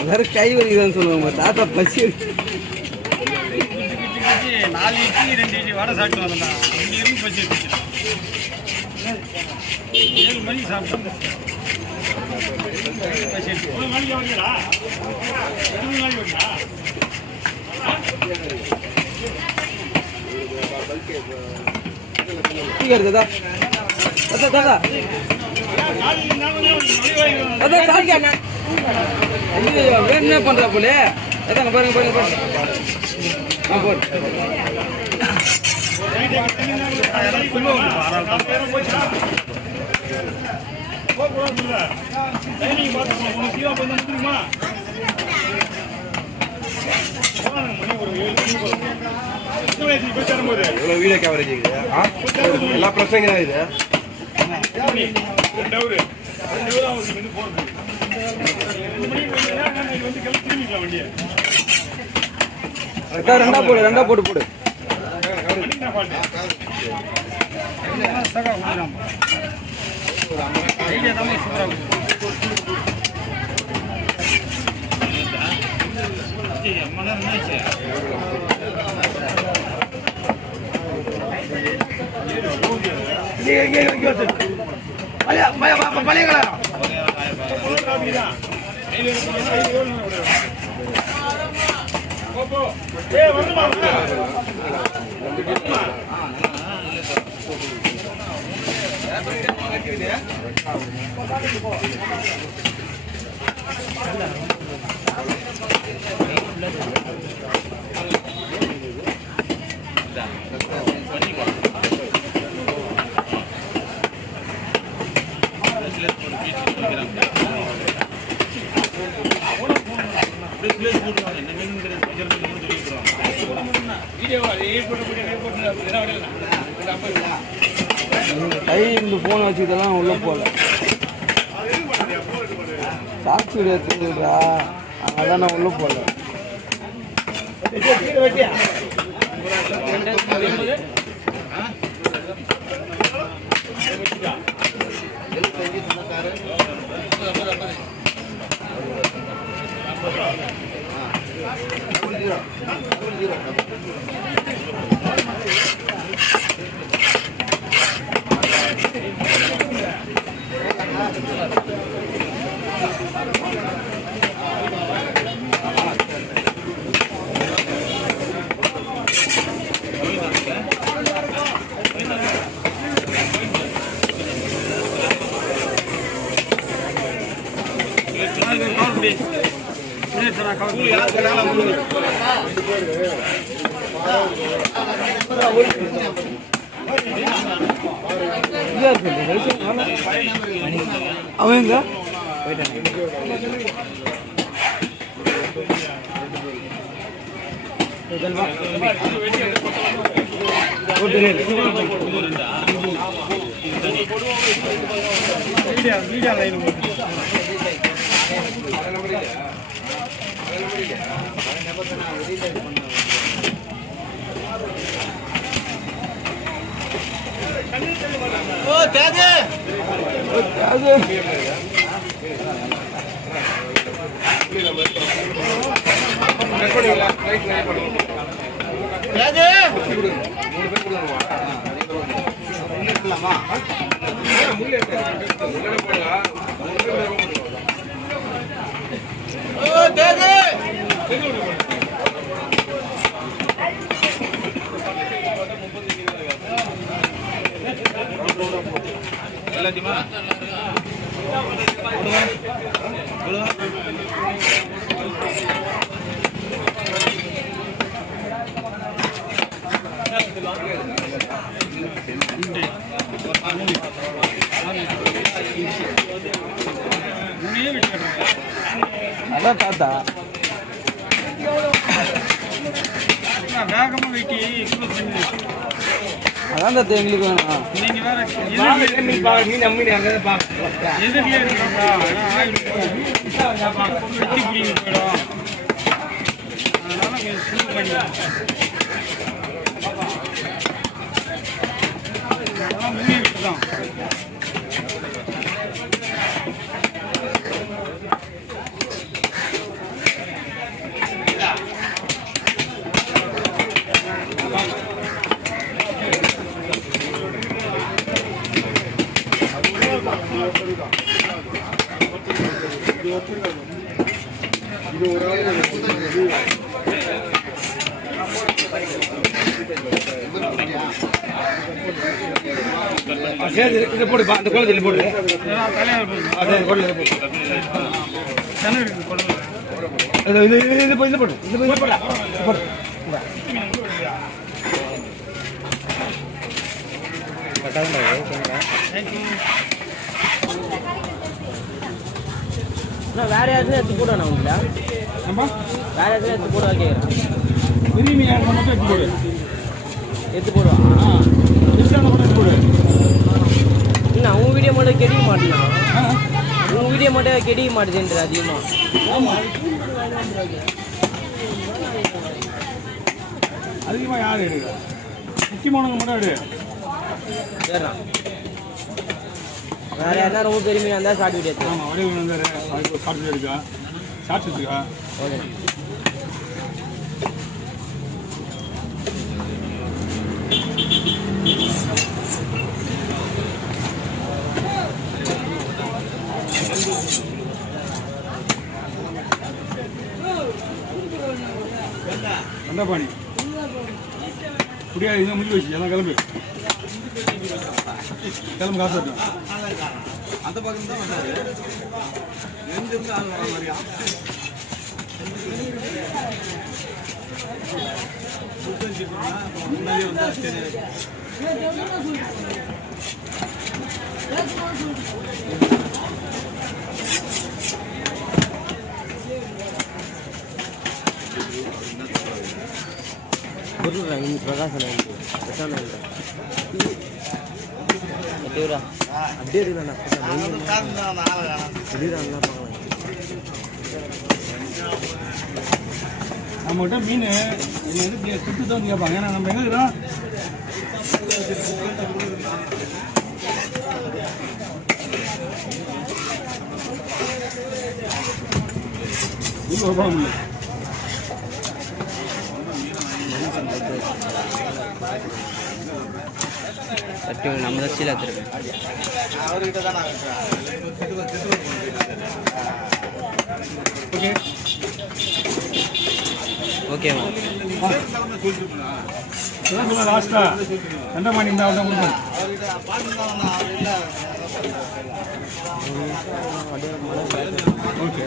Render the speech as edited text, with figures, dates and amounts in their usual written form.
எல்லாரும் கை வலிக்குதான்னு சொல்லுவாங்க. தாத்தா பசி 4 இட்லி 2 இட்லி வடை சாப்பிட்டு வந்தா அங்கே இருந்து பசி எடுத்துச்சு. 7 மணிக்கு சாப்பிட்டோம். பசி எடுத்து 1 மணிக்கு வரீங்களா? 2 மணிக்கு வரீங்களா? தாத்தா தாத்தா என்ன பண்றா போல பாருங்க பாருங்க பாருங்க போடு வீடியோ கவரேஜ் எல்லா பிரச்சனைங்க தான் இது. ரெண்டா போட்டு போடு. பழைய கலர் கை இந்த போன் வச்சுக்கிட்டெல்லாம் உள்ள போல சாட்சி எடுத்துடா. அதான் நான் உள்ள போல. அவங்க அதான் தாத்தா வேகமாக வெட்டி அதான் தாத்தா எங்களுக்கு வேணும். நீங்க வேற நீ நம்பி அங்கே எதிரிலே இருக்கிறோம்டா வெட்டி பிடிங்க போயிடும். அதனால கொஞ்சம் சூடு பண்ணி அதெல்லாம் முன்னே விட்டு தான் சரி இதை போடுப்பா அந்த குழந்தையில போடு அதே குழந்தையில போடு இது போடு இது போடு போடு வேற யாருன்னு எடுத்து போடுவேன் நான் உங்களை வேற எதுவும் எடுத்து போடுவா கேட்குறேன் பெரிய மீன் மட்டும் எடுத்து போடு எடுத்து போடுவான் மட்டும் போடு இல்லை உன் வீடியோ மட்டும் கெடிக்க மாட்டேன் உன் வீடியோ மட்டும் கெடிக்க மாட்டேதுன்ற அதிகமாக ஆமாம் அதிகமாக யார் எடுக்கிறா முக்கியமானவங்க மட்டும் எடு சரிண்ணா வேற யாருன்னா ரொம்ப பெரிய மீன் இருந்தால் ஷார்ட் வீடியோ எடுத்து ஆமாம் வடிவு வந்து அதுக்கு ஷார்ட் எடுக்கா ஷார்ட்ஸ் எடுத்துக்கா ஓகே கண்டபாணி முடியாது இன்னும் முடிஞ்சு வச்சு எல்லாம் கிளம்பு காசு எடுத்து அந்த பக்கம் தான் வந்தாரு எங்கிருந்து ஆள் வர மாதிரியா முன்னாடியே வந்தா சரி பிரகாசன் எப்படிரா அப்படியே இருக்குண்ணா நம்மகிட்ட மீன் எதுக்கு சுட்டு தான் கேட்பாங்க ஏன்னா நம்ம எங்கே இருக்கிறோம் நம்ம தான் சீலா எடுத்துருக்கேன் அவர்கிட்ட தான் ஓகே ஓகேவா சொல்ல லாஸ்ட்டா கண்டபாணி இருந்தால் தான் கொடுப்பேன் ஓகே